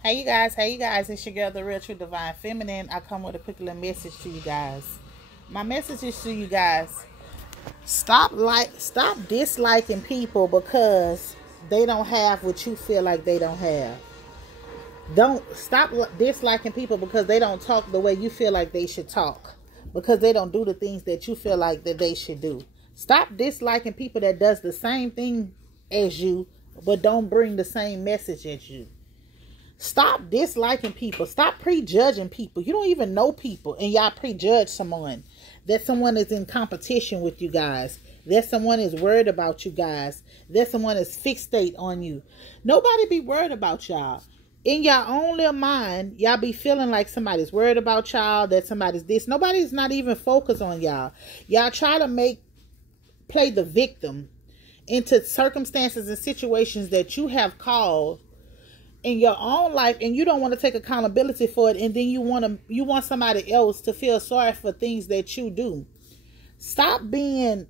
Hey you guys, it's your girl, the Real True Divine Feminine. I come with a quick little message to you guys. My message is to you guys. Stop disliking people because they don't have what you feel like they don't have. Don't stop disliking people because they don't talk the way you feel like they should talk. Because they don't do the things that you feel like that they should do. Stop disliking people that does the same thing as you, but don't bring the same message as you. Stop disliking people. Stop prejudging people. You don't even know people and y'all prejudge someone. That someone is in competition with you guys. That someone is worried about you guys. That someone is fixate on you. Nobody be worried about y'all. In your own little mind, y'all be feeling like somebody's worried about y'all, that somebody's this. Nobody's not even focused on y'all. Y'all try to play the victim into circumstances and situations that you have caused in your own life, and you don't want to take accountability for it, and then you want somebody else to feel sorry for things that you do. Stop being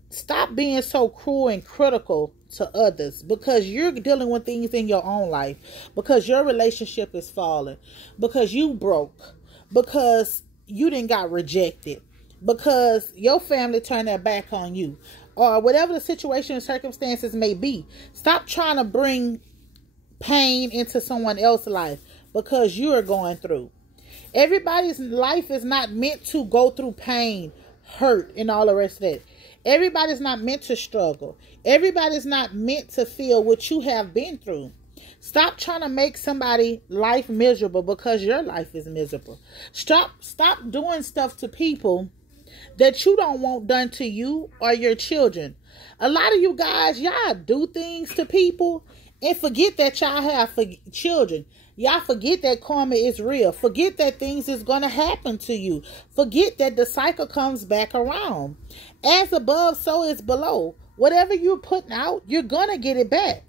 so cruel and critical to others because you're dealing with things in your own life, because your relationship is falling, because you broke, because you didn't got rejected, because your family turned their back on you, or whatever the situation and circumstances may be. Stop trying to bring pain into someone else's life because you are going through. Everybody's life is not meant to go through pain, hurt, and all the rest of that. Everybody's not meant to struggle. Everybody's not meant to feel what you have been through. Stop trying to make somebody life miserable because your life is miserable. Stop doing stuff to people that you don't want done to you or your children. A lot of you guys, y'all do things to people and forget that y'all have children. Y'all forget that karma is real. Forget that things is going to happen to you. Forget that the cycle comes back around. As above, so is below. Whatever you're putting out, you're going to get it back.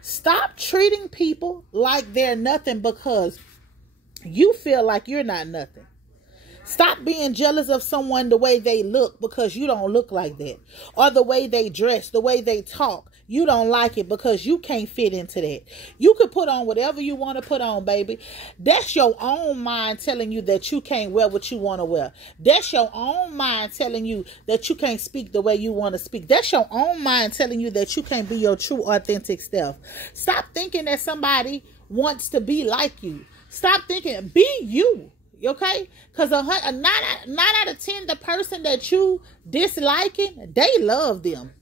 Stop treating people like they're nothing because you feel like you're not nothing. Stop being jealous of someone the way they look because you don't look like that. Or the way they dress, the way they talk. You don't like it because you can't fit into that. You could put on whatever you want to put on, baby. That's your own mind telling you that you can't wear what you want to wear. That's your own mind telling you that you can't speak the way you want to speak. That's your own mind telling you that you can't be your true, authentic self. Stop thinking that somebody wants to be like you. Stop thinking, be you. Okay? Because a 9 out of 10, the person that you disliking, they love them.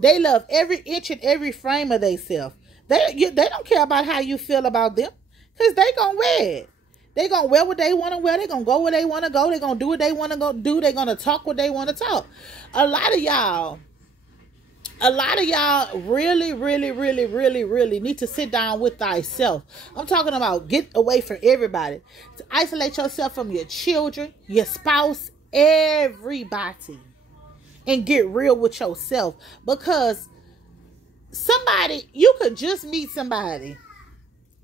They love every inch and every frame of themselves. They don't care about how you feel about them because they going to wear it. They going to wear what they want to wear. They going to go where they want to go. They going to do what they want to go do. They going to talk what they want to talk. A lot of y'all really, really, really, really, really need to sit down with thyself. I'm talking about get away from everybody. To isolate yourself from your children, your spouse, everybody. And get real with yourself. Because you could just meet somebody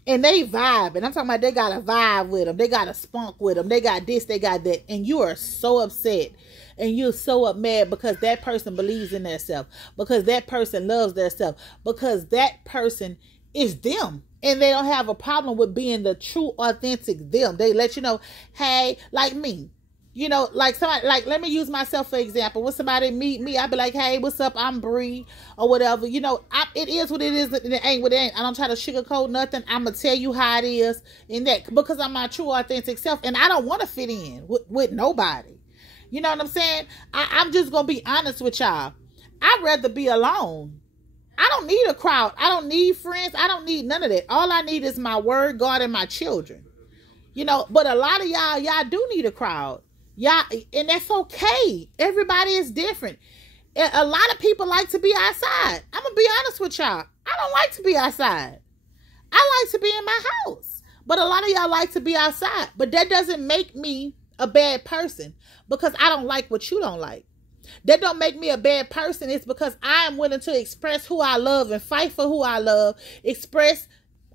and they vibe. And I'm talking about they got a vibe with them. They got a spunk with them. They got this, they got that. And you are so upset. And you're so mad because that person believes in themselves. Because that person loves themselves. Because that person is them. And they don't have a problem with being the true, authentic them. They let you know, hey, like me. You know, like somebody, like, let me use myself for example. When somebody meet me, I'd be like, hey, what's up? I'm Bree or whatever. You know, it is what it is and it ain't what it ain't. I don't try to sugarcoat nothing. I'm going to tell you how it is and that because I'm my true, authentic self and I don't want to fit in with nobody. You know what I'm saying? I'm just going to be honest with y'all. I'd rather be alone. I don't need a crowd. I don't need friends. I don't need none of that. All I need is my word, God, and my children. You know, but a lot of y'all do need a crowd. Yeah, and that's okay. Everybody is different. A lot of people like to be outside. I'm going to be honest with y'all. I don't like to be outside. I like to be in my house. But a lot of y'all like to be outside. But that doesn't make me a bad person because I don't like what you don't like. That don't make me a bad person. It's because I am willing to express who I love and fight for who I love.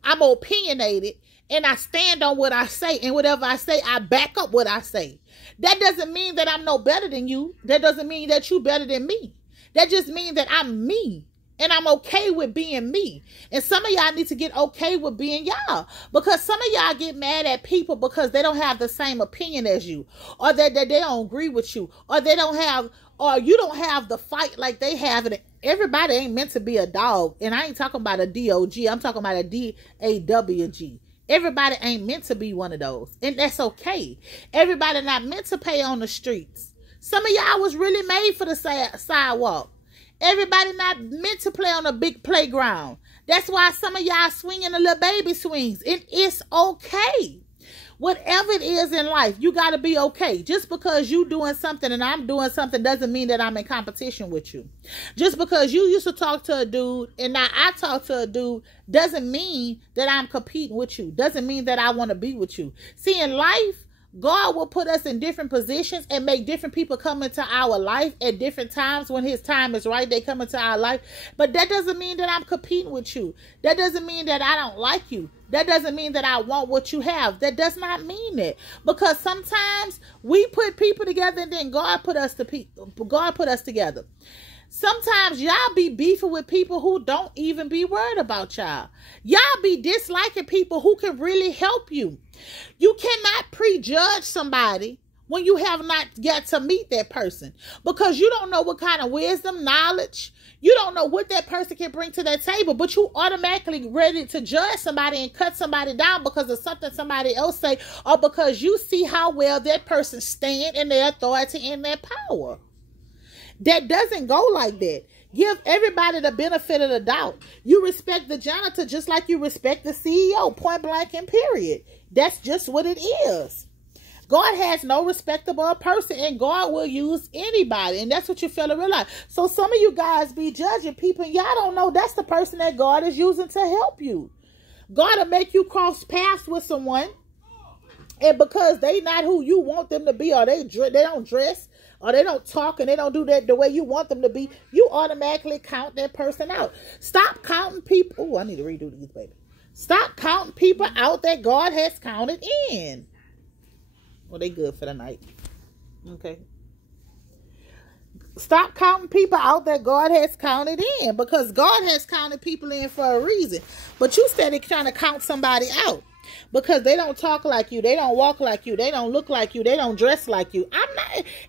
I'm opinionated. And I stand on what I say. And whatever I say, I back up what I say. That doesn't mean that I'm no better than you. That doesn't mean that you better than me. That just means that I'm me. And I'm okay with being me. And some of y'all need to get okay with being y'all. Because some of y'all get mad at people because they don't have the same opinion as you. Or that they don't agree with you. Or they don't have, or you don't have the fight like they have. And everybody ain't meant to be a dog. And I ain't talking about a D-O-G. I'm talking about a D-A-W-G. Everybody ain't meant to be one of those. And that's okay. Everybody not meant to pay on the streets. Some of y'all was really made for the sidewalk. Everybody not meant to play on a big playground. That's why some of y'all swinging the little baby swings. And it's okay. Whatever it is in life, you got to be okay. Just because you doing something and I'm doing something doesn't mean that I'm in competition with you. Just because you used to talk to a dude and now I talk to a dude doesn't mean that I'm competing with you. Doesn't mean that I want to be with you. See, in life, God will put us in different positions and make different people come into our life at different times. When his time is right, they come into our life. But that doesn't mean that I'm competing with you. That doesn't mean that I don't like you. That doesn't mean that I want what you have. That does not mean that. Because sometimes we put people together and then God put us together. Sometimes y'all be beefing with people who don't even be worried about y'all. Y'all be disliking people who can really help you. You cannot prejudge somebody when you have not yet to meet that person. Because you don't know what kind of wisdom, knowledge, you don't know what that person can bring to that table. But you automatically ready to judge somebody and cut somebody down because of something somebody else say. Or because you see how well that person stand in their authority and their power. That doesn't go like that. Give everybody the benefit of the doubt. You respect the janitor just like you respect the CEO, point blank and period. That's just what it is. God has no respect of a person, and God will use anybody. And that's what you fail to realize. So some of you guys be judging people, and y'all don't know that's the person that God is using to help you. God will make you cross paths with someone, and because they not who you want them to be, or they don't dress, or they don't talk and they don't do that the way you want them to be, you automatically count that person out. Stop counting people. Oh, I need to redo these, baby. Stop counting people out that God has counted in. Well, they good for the night. Okay. Stop counting people out that God has counted in, because God has counted people in for a reason. But you steady trying to count somebody out. Because they don't talk like you. They don't walk like you. They don't look like you. They don't dress like you.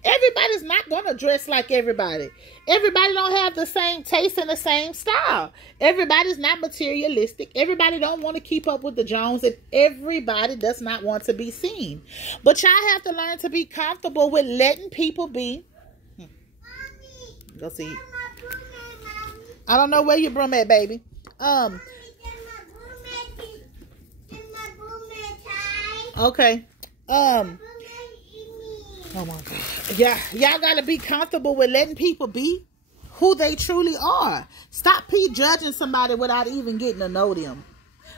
Everybody's not going to dress like everybody. Everybody don't have the same taste and the same style. Everybody's not materialistic. Everybody don't want to keep up with the Jones. And everybody does not want to be seen. But y'all have to learn to be comfortable with letting people be. Go see. I don't know where your broom at, baby. Okay. Oh my God. Yeah, y'all gotta be comfortable with letting people be who they truly are. Stop prejudging somebody without even getting to know them.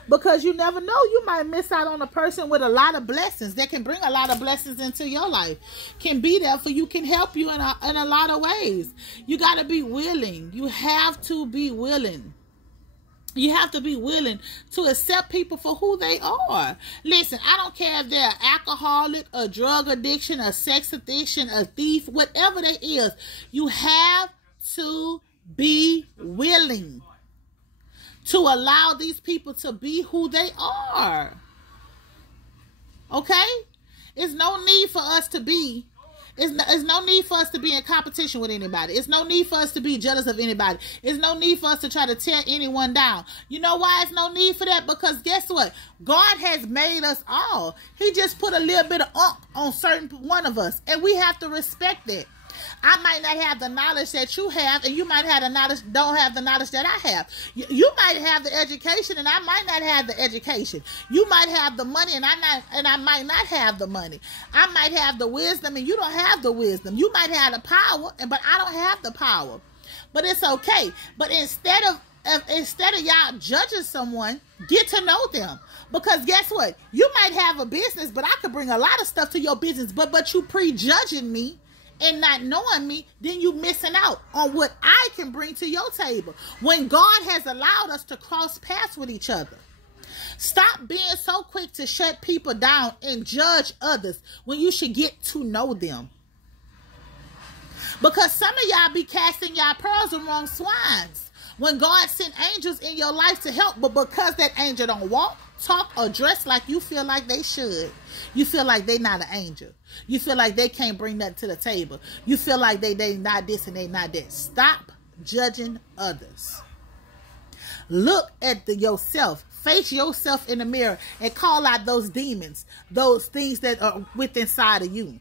Because you never know, you might miss out on a person with a lot of blessings that can bring a lot of blessings into your life. Can be there for you, can help you in a lot of ways. You gotta be willing. You have to be willing. You have to be willing to accept people for who they are. Listen, I don't care if they're an alcoholic, a drug addiction, a sex addiction, a thief, whatever they is. You have to be willing to allow these people to be who they are. Okay? There's no need for us to be It's no need for us to be in competition with anybody. It's no need for us to be jealous of anybody. It's no need for us to try to tear anyone down. You know why it's no need for that? Because guess what? God has made us all. He just put a little bit of on certain one of us. And we have to respect it. I might not have the knowledge that you have, and you might have the knowledge, don't have the knowledge that I have. You might have the education, and I might not have the education. You might have the money, and I might not have the money. I might have the wisdom, and you don't have the wisdom. You might have the power, but I don't have the power. But it's okay. But instead of y'all judging someone, get to know them. Because guess what? You might have a business, but I could bring a lot of stuff to your business. But you prejudging me and not knowing me, then you missing out on what I can bring to your table. When God has allowed us to cross paths with each other. Stop being so quick to shut people down and judge others when you should get to know them. Because some of y'all be casting y'all pearls among swines. When God sent angels in your life to help, but because that angel don't walk, talk, or dress like you feel like they should, you feel like they not an angel. You feel like they can't bring nothing to the table. You feel like they not this and they not that. Stop judging others. Look at yourself. Face yourself in the mirror and call out those demons, those things that are within inside of you.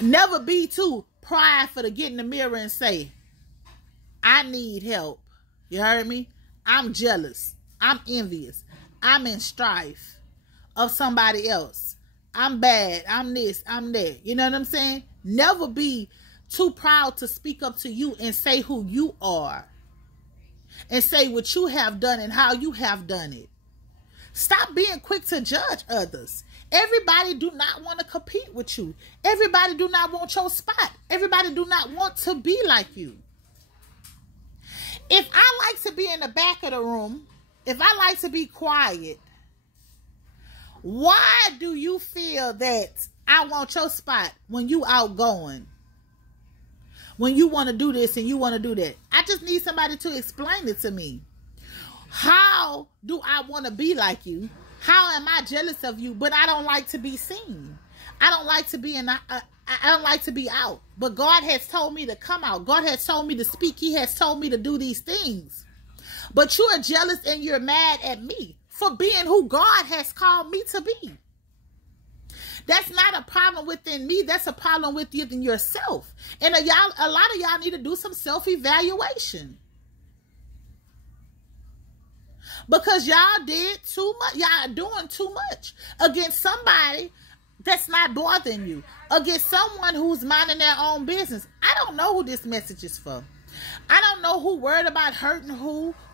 Never be too prideful to get in the mirror and say, I need help. You heard me? I'm jealous. I'm envious. I'm in strife of somebody else. I'm bad. I'm this. I'm that. You know what I'm saying? Never be too proud to speak up to you and say who you are. And say what you have done and how you have done it. Stop being quick to judge others. Everybody do not want to compete with you. Everybody do not want your spot. Everybody do not want to be like you. If I like to be in the back of the room, if I like to be quiet, why do you feel that I want your spot when you outgoing? When you want to do this and you want to do that. I just need somebody to explain it to me. How do I want to be like you? How am I jealous of you? But I don't like to be seen. I don't like to be I don't like to be out. But God has told me to come out. God has told me to speak. He has told me to do these things. But you are jealous and you're mad at me for being who God has called me to be. That's not a problem within me. That's a problem within yourself. And a lot of y'all need to do some self-evaluation. Because y'all did too much. Y'all doing too much against somebody that's not bothering you. Against someone who's minding their own business. I don't know who this message is for. I don't know who worried about hurting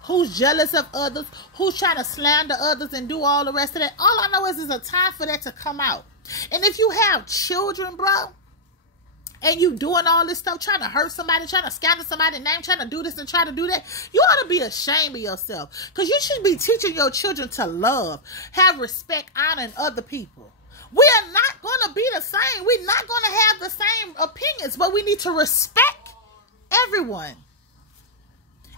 who's jealous of others, who's trying to slander others and do all the rest of that. All I know is there's a time for that to come out. And if you have children, bro, and you doing all this stuff, trying to hurt somebody, trying to scatter somebody's name, trying to do this and try to do that, you ought to be ashamed of yourself. Because you should be teaching your children to love, have respect, honoring other people. We are not going to be the same. We're not going to have the same opinions, but we need to respect everyone.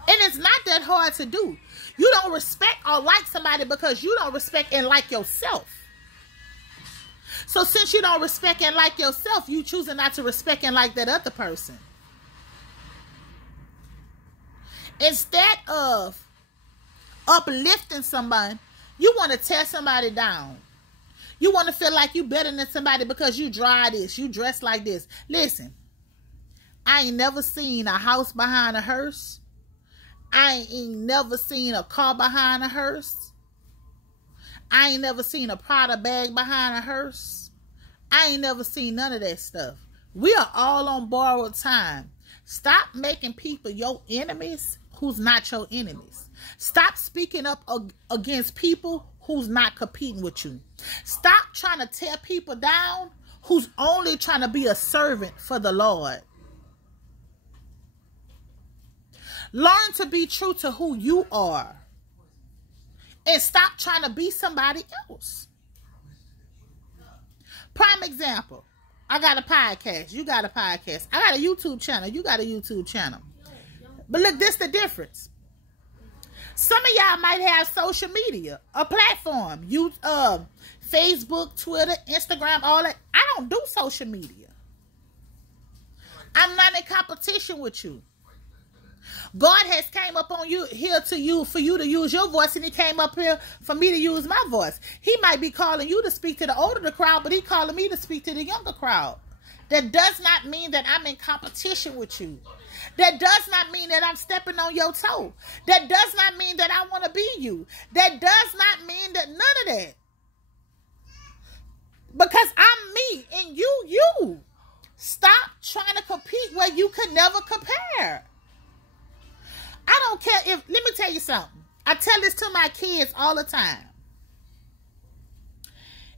And it's not that hard to do. You don't respect or like somebody because you don't respect and like yourself. So since you don't respect and like yourself, you choosing not to respect and like that other person. Instead of uplifting someone, you want to tear somebody down. You want to feel like you better than somebody because you dry this, you dress like this. Listen, I ain't never seen a house behind a hearse. I ain't never seen a car behind a hearse. I ain't never seen a Prada bag behind a hearse. I ain't never seen none of that stuff. We are all on borrowed time. Stop making people your enemies who's not your enemies. Stop speaking up against people who's not competing with you. Stop trying to tear people down who's only trying to be a servant for the Lord. Learn to be true to who you are. And stop trying to be somebody else. Prime example. I got a podcast. You got a podcast. I got a YouTube channel. You got a YouTube channel. But look, this the difference. Some of y'all might have social media, a platform. Facebook, Twitter, Instagram, all that. I don't do social media. I'm not in competition with you. God has came up on you here to you for you to use your voice, and he came up here for me to use my voice. He might be calling you to speak to the older crowd, but he calling me to speak to the younger crowd. That does not mean that I'm in competition with you. That does not mean that I'm stepping on your toe. That does not mean that I want to be you. That does not mean that none of that. Because I'm me and you. Stop trying to compete where you could never compare. I don't care if, let me tell you something. I tell this to my kids all the time.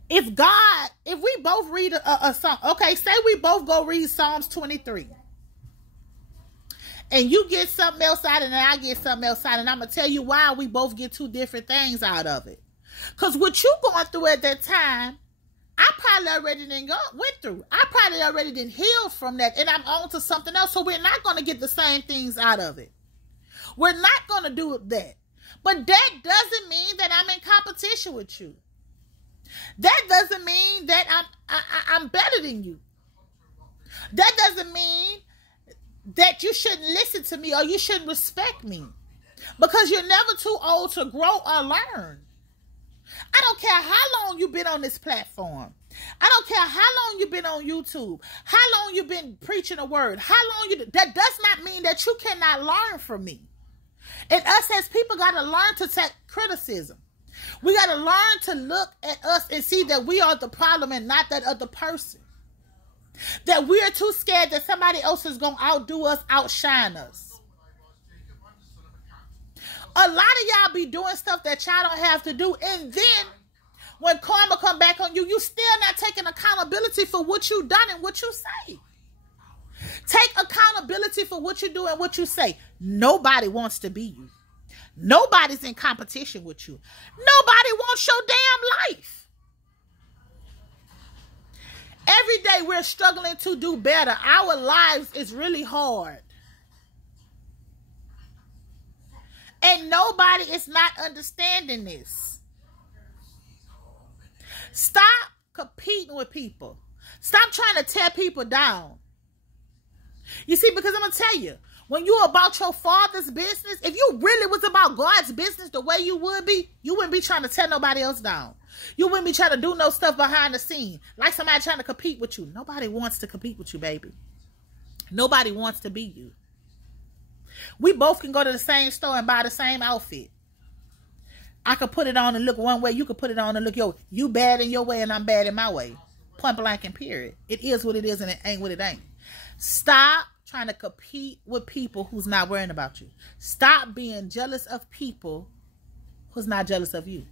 If we both read a song, okay, say we both go read Psalms 23. And you get something else out and I get something else out, and I'm going to tell you why we both get two different things out of it. Because what you going through at that time, I probably already went through. I probably already healed from that, and I'm on to something else, so we're not going to get the same things out of it. We're not going to do that. But that doesn't mean that I'm in competition with you. That doesn't mean that I'm better than you. That doesn't mean that you shouldn't listen to me or you shouldn't respect me. Because you're never too old to grow or learn. I don't care how long you've been on this platform. I don't care how long you've been on YouTube. How long you've been preaching a word. That does not mean that you cannot learn from me. And us as people got to learn to take criticism. We got to learn to look at us and see that we are the problem and not that other person. That we are too scared that somebody else is going to outdo us, outshine us. A lot of y'all be doing stuff that y'all don't have to do. And then when karma come back on you, you still not taking accountability for what you done and what you say. Take accountability for what you do and what you say. Nobody wants to be you. Nobody's in competition with you. Nobody wants your damn life. Every day we're struggling to do better. Our lives is really hard. And nobody is not understanding this. Stop competing with people. Stop trying to tear people down. You see, because I'm going to tell you, when you're about your Father's business, if you really was about God's business the way you would be, you wouldn't be trying to tear nobody else down. You wouldn't be trying to do no stuff behind the scene, like somebody trying to compete with you. Nobody wants to compete with you, baby. Nobody wants to be you. We both can go to the same store and buy the same outfit. I could put it on and look one way. You could put it on and look, you bad in your way and I'm bad in my way. Point blank and period. It is what it is and it ain't what it ain't. Stop trying to compete with people who's not worrying about you. Stop being jealous of people who's not jealous of you.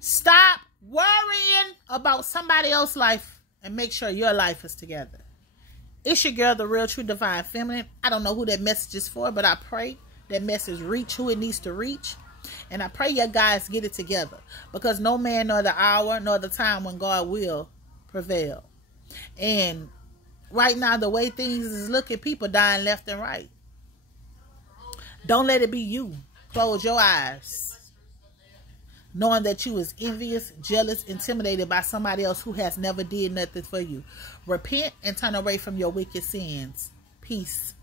Stop worrying about somebody else's life and make sure your life is together. It's your girl, the Real True Divine Feminine. I don't know who that message is for, but I pray that message reach who it needs to reach. And I pray you guys get it together. Because no man nor the hour nor the time when God will prevail. And right now, the way things is looking, people dying left and right. Don't let it be you. Close your eyes. Knowing that you is envious, jealous, intimidated by somebody else who has never did nothing for you. Repent and turn away from your wicked sins. Peace.